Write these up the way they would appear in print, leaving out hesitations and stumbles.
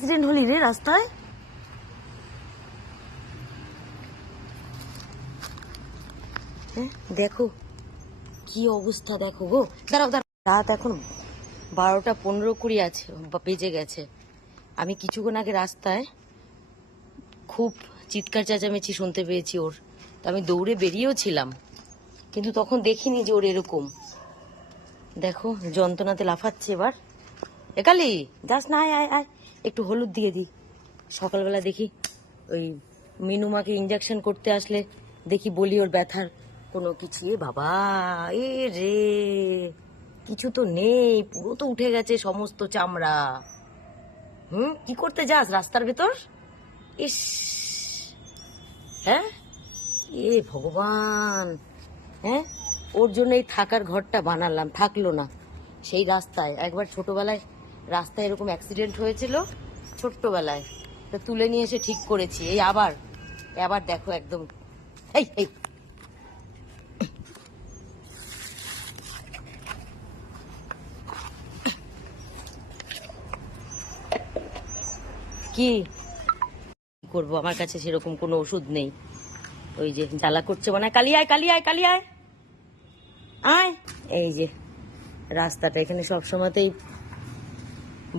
Accident হলি রে রাস্তায়? দেখো কি অবস্থা, দেখো গো। দাঁড়াও দাঁড়াও, রাত এখন 12:15 আছে, বেজে গেছে। আমি কিছুক্ষণ আগে রাস্তায় খুব চিৎকার চেঁচামেচি শুনতে পেয়েছি ওর। তা আমি দৌড়ে বেরিয়েও ছিলাম, কিন্তু তখন দেখিনি যে ওর এরকম। দেখো যন্ত্রণাতে লাফাচ্ছে। এবার একালি যাস না, আয় আয় আয়, একটু হলুদ দিয়ে দিই। সকালবেলা দেখি ওই মিনুমাকে ইঞ্জেকশন করতে আসলে দেখি বলি ওর ব্যথার কোনো কিছু। এ বাবা, এ রে কিছু তো নেই, পুরো তো উঠে গেছে সমস্ত চামড়া। কি করতে যাস রাস্তার ভেতর? ইস, হ্যাঁ, এ ভগবান। হ্যাঁ, ওর জন্য এই থাকার ঘরটা বানালাম, থাকলো না। সেই রাস্তায় একবার ছোটবেলায় রাস্তায় এরকম অ্যাক্সিডেন্ট হয়েছিল, ছোট্টবেলায়, তো তুলে নিয়ে এসে ঠিক করেছি। এই আবার আবার দেখো একদম। এই এই কি করবো, আমার কাছে সেরকম কোনো ওষুধ নেই। ওই যে জ্বালা করছে মনে হয়। কালি আয়, কালি আয়, কালি আয়, আয়। এই যে রাস্তাটা, এখানে সবসময়তেই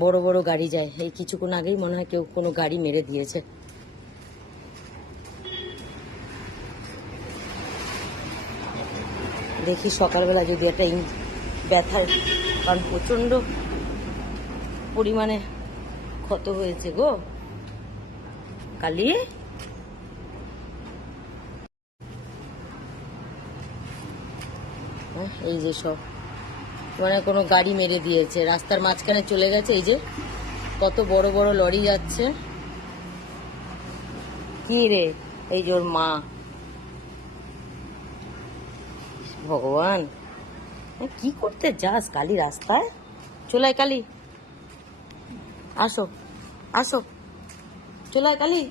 বড় বড় গাড়ি যায়। এই কিছুক্ষণ আগেই মনে হয় কেউ কোনো গাড়ি মেরে দিয়েছে। দেখি সকালবেলা যদি একটা ব্যথার, কারণ প্রচন্ড পরিমাণে ক্ষত হয়েছে গো। কালি, এই যে সব মানে কোনো গাড়ি মেরে দিয়েছে, রাস্তার মাঝখানে চলে গেছে। এই যে কত বড় বড় লরি যাচ্ছে। কি রে, এই যে ওর মা। ভগবান, কি করতে যাস কালি রাস্তায়? চলে কালি, আসো আসো, চলে কালি।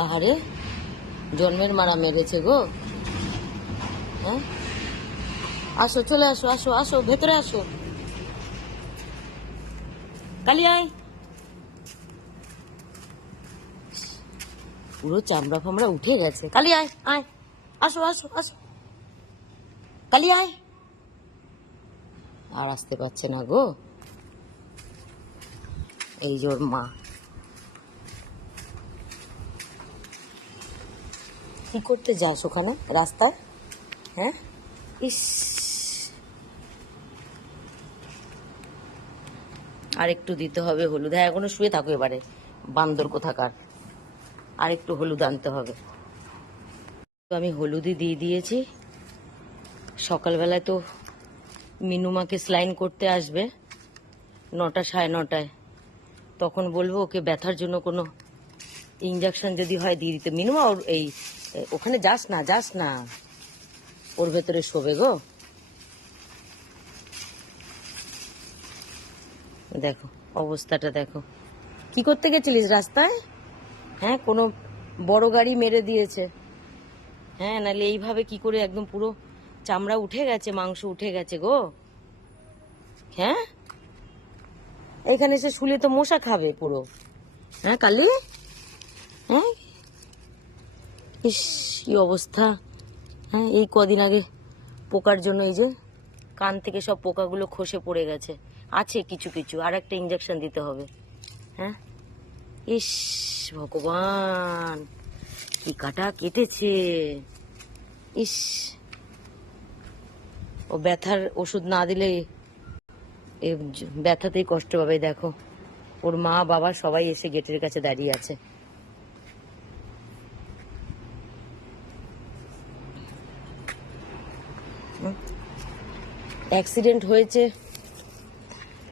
আহারে, জন্মের মারা মেরেছে গো। হ্যাঁ, আসো, চলে আসো, আসো আসো, ভেতরে আসো। কালি আয়। পুরো চামড়া ফামড়া উঠে গেছে। কালি আয় আয়, আসো আসো আসো, কালি আয়। আর আসতে পারছে না গো, এই যে ওর মা। কি করতে যাস ওখানে রাস্তায়? হ্যাঁ, ইস, আর একটু দিতে হবে হলুদ। হ্যাঁ, এখনো শুয়ে থাকো এবারে, বান্দর কোথাকার। আর একটু হলুদ আনতে হবে। তো আমি হলুদই দিয়ে দিয়েছি। সকালবেলায় তো মিনুমাকে স্লাইন করতে আসবে 9টা 9:30। তখন বলবো ওকে ব্যথার জন্য কোনো ইঞ্জেকশন যদি হয় দিয়ে দিতে। মিনুমা, ওর এই ওখানে যাস না, যাস না, ওর ভেতরে শোবে গো। দেখো অবস্থাটা, দেখো। কি করতে গেছিলিস রাস্তায়? হ্যাঁ, কোনো বড় গাড়ি মেরে দিয়েছে। হ্যাঁ, নাহলে এইভাবে কি করে, একদম পুরো চামড়া উঠে গেছে, মাংস উঠে গেছে গো। হ্যাঁ, এখানে এসে শুলে তো মশা খাবে পুরো। হ্যাঁ কালি, হ্যাঁ, ইস, কি অবস্থা। হ্যাঁ, এই কদিন আগে পোকার জন্য এই যে কান থেকে সব পোকাগুলো খসে পড়ে গেছে। আছে কিছু কিছু, আর একটা ইঞ্জেকশন দিতে হবে। হ্যাঁ, ইস ভগবান, কি কাটা কেটেছে। ইস, ও ব্যথার ওষুধ না দিলে এ ব্যথাতেই কষ্ট পাবে। দেখো ওর মা বাবা সবাই এসে গেটের কাছে দাঁড়িয়ে আছে। অ্যাক্সিডেন্ট হয়েছে